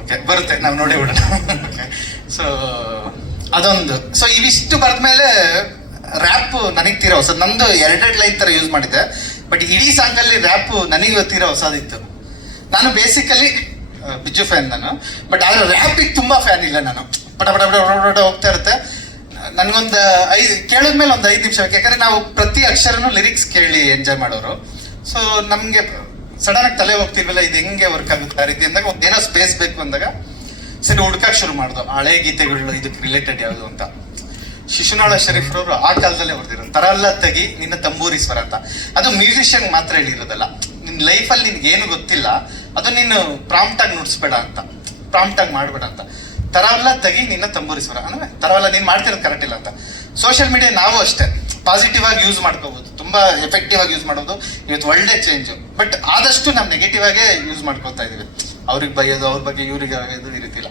Okay ಬರುತ್ತೆ, ನಾವು ನೋಡಿ ಬಿಡೋಣ. ಸೊ ಅದೊಂದು. ಸೊ ಇವಿಷ್ಟು ಬರೆದ್ಮೇಲೆ ರ್ಯಾಪ್ ನನಗೆ ತೀರಾ ಹೊಸದು. ನಂದು ಎರಡೆರಡು ಲೈನ್ ಥರ ಯೂಸ್ ಮಾಡಿದ್ದೆ. ಬಟ್ ಇಡೀ ಸಾಂಗಲ್ಲಿ ರ್ಯಾಪ್ ನನಗೆ ತೀರ ಹೊಸದಿತ್ತು. ನಾನು ಬೇಸಿಕಲಿ ಬಿಜ್ಜು ಫ್ಯಾನ್ ನಾನು. ಬಟ್ ಆದರೆ ರ್ಯಾಪಿಗೆ ತುಂಬ ಫ್ಯಾನ್ ಇಲ್ಲ ನಾನು. ಪಟ ಪಟ ಪಟ ಹೋಗ್ತಾ ಇರುತ್ತೆ. ನನಗೊಂದು ಐದು, ಕೇಳಿದ್ಮೇಲೆ ಒಂದು ಐದು ನಿಮಿಷ ಯಾಕಂದ್ರೆ ನಾವು ಪ್ರತಿ ಅಕ್ಷರನೂ ಲಿರಿಕ್ಸ್ ಕೇಳಿ ಎಂಜಾಯ್ ಮಾಡೋರು. ಸೊ ನಮಗೆ ಸಡನ್ ಆಗಿ ತಲೆ ಹೋಗ್ತಿಲ್ವಲ್ಲ ಇದು ಹೆಂಗೆ ವರ್ಕ್ ಆಗುತ್ತೆ ಆ ರೀತಿ ಅಂದಾಗ ಒಂದೇನೋ ಸ್ಪೇಸ್ ಬೇಕು ಅಂದಾಗ ಸರಿ ಹುಡ್ಕಕ್ಕೆ ಶುರು ಮಾಡ್ದು. ಹಳೆ ಗೀತೆಗಳು ಇದಕ್ಕೆ ರಿಲೇಟೆಡ್ ಯಾವುದು ಅಂತ. ಶಿಶುನಾಳ ಶರೀಫ್ರವರು ಆ ಕಾಲದಲ್ಲೇ ಹೊಡೆದಿರೋ ತರಲ್ಲ ತೆಗಿ, ನಿನ್ನ ತಂಬೂರಿ ಸ್ವರ ಅಂತ. ಅದು ಮ್ಯೂಸಿಷಿಯನ್ ಮಾತ್ರ ಹೇಳಿರೋದಲ್ಲ. ನಿನ್ನ ಲೈಫಲ್ಲಿ ನಿನ್ಗೆ ಏನು ಗೊತ್ತಿಲ್ಲ, ಅದು ನೀನು ಪ್ರಾಂಪ್ಟ್ ಆಗಿ ನುಡಿಸ್ಬೇಡ ಅಂತ. ಪ್ರಾಂಪ್ಟ್ ಆಗಿ ಮಾಡಬೇಡ ಅಂತ. ತರಲ್ಲ ತಗಿ, ನಿನ್ನ ತಂಬೂರಿ ಸ್ವರ ಅಂದ್ರೆ ತರವಲ್ಲ ನೀನು ಮಾಡ್ತಿರೋದು ಕರೆಕ್ಟ್ ಇಲ್ಲ ಅಂತ. ಸೋಷಿಯಲ್ ಮೀಡಿಯಾ ನಾವು ಅಷ್ಟೇ. ಪಾಸಿಟಿವ್ ಆಗಿ ಯೂಸ್ ಮಾಡ್ಕೋಬಹುದು ತುಂಬಾ ಎಫೆಕ್ಟಿವ್ ಆಗಿ ಯೂಸ್ ಮಾಡೋದು ಇವತ್ತು ಒಳ್ಳೆ ಚೇಂಜ್ ಬಟ್ ಆದಷ್ಟು ನಾವು ನೆಗೆಟಿವ್ ಆಗಿ ಯೂಸ್ ಮಾಡ್ಕೊತಾ ಇದೀವಿ. ಅವ್ರಿಗೆ ಬೈಯೋದು, ಅವ್ರ ಬಗ್ಗೆ ಇವ್ರಿಗೆ ಆಗೋದು ಈ ರೀತಿ ಇಲ್ಲ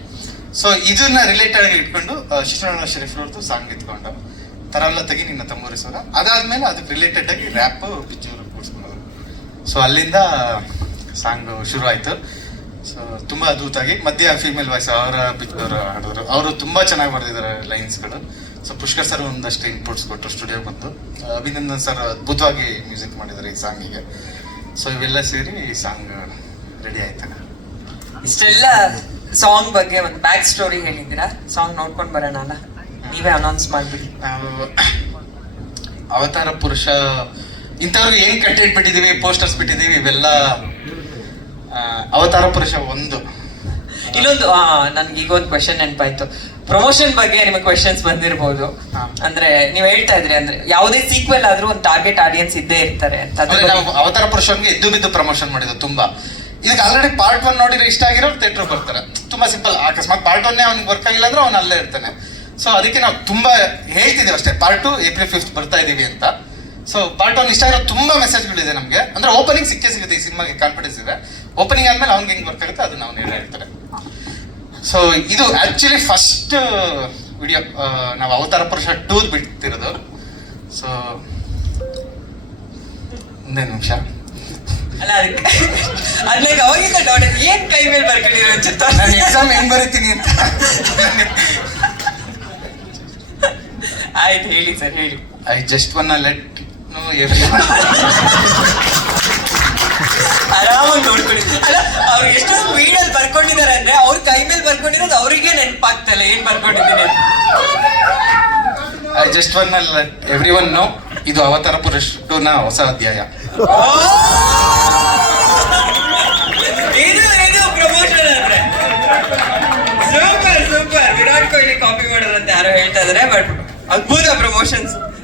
ಸೊ ಇದನ್ನ ರಿಲೇಟೆಡ್ ಆಗಿ ಇಟ್ಕೊಂಡು ಶಿಶುನಾಳ ಶರೀಫ್ ಅವ್ರದ್ದು ಸಾಂಗ್ ಇಟ್ಕೊಂಡು, ತರಲ್ಲ ತೆಗಿ ನಿನ್ನ ತಮ್ಮೂರಿ ಸ್ವರ ಅದಾದ್ಮೇಲೆ ಅದಕ್ಕೆ ರಿಲೇಟೆಡ್ ಆಗಿ ರ್ಯಾಪ್ ಬಿಚ್ಚೂರು ಕೂಡಿಸ್ಕೊಳ್ಳೋದು ಸೊ ಅಲ್ಲಿಂದ ಸಾಂಗ್ ಶುರು ಆಯ್ತು. ಸೊ ತುಂಬಾ ಅದ್ಭುತವಾಗಿ ಮಧ್ಯ ಫೀಮೇಲ್ ವಾಯ್ಸ್ ಅವರ ಪಿಚ್ಚೋರು ಹಾಡಿದ್ರು ಅವರು ತುಂಬಾ ಚೆನ್ನಾಗಿ ಬರೆದಿದ್ದಾರೆ ಲೈನ್ಸ್ಗಳು ಸೊ ಪುಷ್ಕರ್ ಸರ್ ಒಂದಷ್ಟು ಇನ್ಪುಟ್ಸ್ ಕೊಟ್ಟರು ಸ್ಟುಡಿಯೋ ಬಂದು. ಅಭಿನಂದನ್ ಸರ್ ಅದ್ಭುತವಾಗಿ ಮ್ಯೂಸಿಕ್ ಮಾಡಿದ್ದಾರೆ ಈ ಸಾಂಗಿಗೆ ಸೊ ಇವೆಲ್ಲ ಸೇರಿ ಈ ಸಾಂಗ್ ರೆಡಿ ಆಯ್ತಾಗ ಇಷ್ಟೆಲ್ಲ ಸಾಂಗ್ ಬಗ್ಗೆ ಒಂದು ಬ್ಯಾಕ್ ಸ್ಟೋರಿ ಹೇಳಿದ್ದೀರಾ? ಸಾಂಗ್ ನೋಡ್ಕೊಂಡು ಬರೋಣ ಅಲ್ಲ ನೀವೇ ಅನೌನ್ಸ್ ಮಾಡ್ಬಿಡಿ. ನಾವು ಅವತಾರ ಪುರುಷ ಇಂಥವ್ರು ಏನ್ ಕಂಟೆಂಟ್ ಬಿಟ್ಟಿದೀವಿ ಪೋಸ್ಟರ್ಸ್ ಬಿಟ್ಟಿದೀವಿ ಇವೆಲ್ಲ ಅವತಾರ ಪುರುಷ ಒಂದು. ಆ, ನನ್ಗೆ ಈಗ ಒಂದು ಕ್ವೆಶನ್ ನೆನಪಾಯ್ತು. ಪ್ರಮೋಷನ್ ಬಗ್ಗೆ ನಿಮಗೆ ಕ್ವೆಶನ್ಸ್ ಬಂದಿರಬಹುದು ಅಂದ್ರೆ ನೀವ್ ಹೇಳ್ತಾ ಇದ್ರಿ ಅಂದ್ರೆ ಯಾವುದೇ ಸೀಕ್ವೆಲ್ ಆದ್ರೂ ಒಂದು ಟಾರ್ಗೆಟ್ ಆಡಿಯನ್ಸ್ ಇದ್ದೇ ಇರ್ತಾರೆ ಅಂತ. ಅದ್ರ ನಾವು ಅವತಾರ ಪುರುಷನ್ಗೆ ಎದ್ದು ಬಿದ್ದು ಪ್ರಮೋಷನ್ ಮಾಡಿದ್ರು ತುಂಬಾ. ಇದಕ್ಕೆ ಆಲ್ರೆಡಿ ಪಾರ್ಟ್ ಒನ್ ನೋಡಿದ್ರೆ ಇಷ್ಟ ಆಗಿರೋ ಥಿಯೇಟರ್ ಬರ್ತಾರೆ. ತುಂಬಾ ಸಿಂಪಲ್ ಅಕಸ್ಮಾತ್ ಪಾರ್ಟ್ ಒನ್ನೇ ಅವ್ನಿಗೆ ವರ್ಕ್ ಆಗಿಲ್ಲ ಅಂದ್ರೆ ಅವ್ನು ಅಲ್ಲೇ ಇರ್ತಾನೆ. ಸೊ ಅದಕ್ಕೆ ನಾವು ತುಂಬಾ ಹೇಳ್ತಿದ್ದೀವಿ ಅಷ್ಟೇ ಪಾರ್ಟ್ ಟು ಏಪ್ರಿಲ್ ಫಿಫ್ತ್ ಬರ್ತಾ ಇದೀವಿ ಅಂತ. ಸೊ ಪಾರ್ಟ್ ಒನ್ ಇಷ್ಟ ಆಗಿರೋ ತುಂಬಾ ಮೆಸೇಜ್ಗಳಿದೆ ನಮಗೆ. ಅಂದ್ರೆ ಓಪನಿಂಗ್ ಸಿಕ್ಕೇ ಸಿಗುತ್ತೆ ಈ ಸಿನಿಮಾಗೆ ಕಾನ್ಫಿಡೆನ್ಸ್ ಇದೆ. ಓಪನಿಂಗ್ ಆದ್ಮೇಲೆ ಅವ್ನಿಗೆ ಹೆಂಗ್ ವರ್ಕ್ ಆಗುತ್ತೆ ಅದನ್ನ ಅವ್ನು ಹೇಳ್ತಾರೆ. ಸೊ ಇದು ಆಕ್ಚುಲಿ ಫಸ್ಟ್ ವಿಡಿಯೋ ನಾವು ಅವತಾರ ಪುರುಷ ಟೂರ್ ಬಿಡ್ತಿರೋದು. ಸೊ ಒಂದೇ ನಿಮಿಷ? ಅಲ್ಲ ಅದಕ್ಕೆ ಅದ್ಲಾಗ ಅವಾಗಿಂದ ಡೌಟ್ ಏನ್ ಕೈ ಮೇಲೆ ಬರ್ಕೊಂಡಿರೋ ಚಿತ್ರ? ನಾನು ಎಕ್ಸಾಮ್ ಹೆಂಗ್ ಬರೀತೀನಿ ಅಂತ. ಆಯ್ತು ಹೇಳಿ ಸರ್ ಹೇಳಿ. I just want let know every ಆರಾಮಾಗಿ ನೋಡ್ಕೊಳ್ಳಿ. ಅಲ್ಲ ಅವ್ರು ಎಷ್ಟು ಸ್ಪೀಡ್ ಅಲ್ಲಿ ಬರ್ಕೊಂಡಿದ್ದಾರೆ ಅಂದ್ರೆ ಅವ್ರ ಕೈ ಮೇಲೆ ಬರ್ಕೊಂಡಿರೋದು ಅವರಿಗೆ ನೆನಪಾಗ್ತಲ್ಲ ಏನ್ ಬರ್ಕೊಂಡಿದ್ದೀನಿ ಐ ಜಸ್ಟ್ ಒನ್ ಅಲ್ಲ ಎವ್ರಿ ಒನ್ ನೋ ಇದು ಅವತಾರ ಪುರುಷ ನ ಹೊಸ ಅಧ್ಯಾಯ. Super super Virat Kohli copy ಮಾಡೋದಂತ ಯಾರೋ ಹೇಳ್ತಾ ಇದಾರೆ ಬಟ್ ಅದ್ಭುತ ಪ್ರಮೋಷನ್ಸ್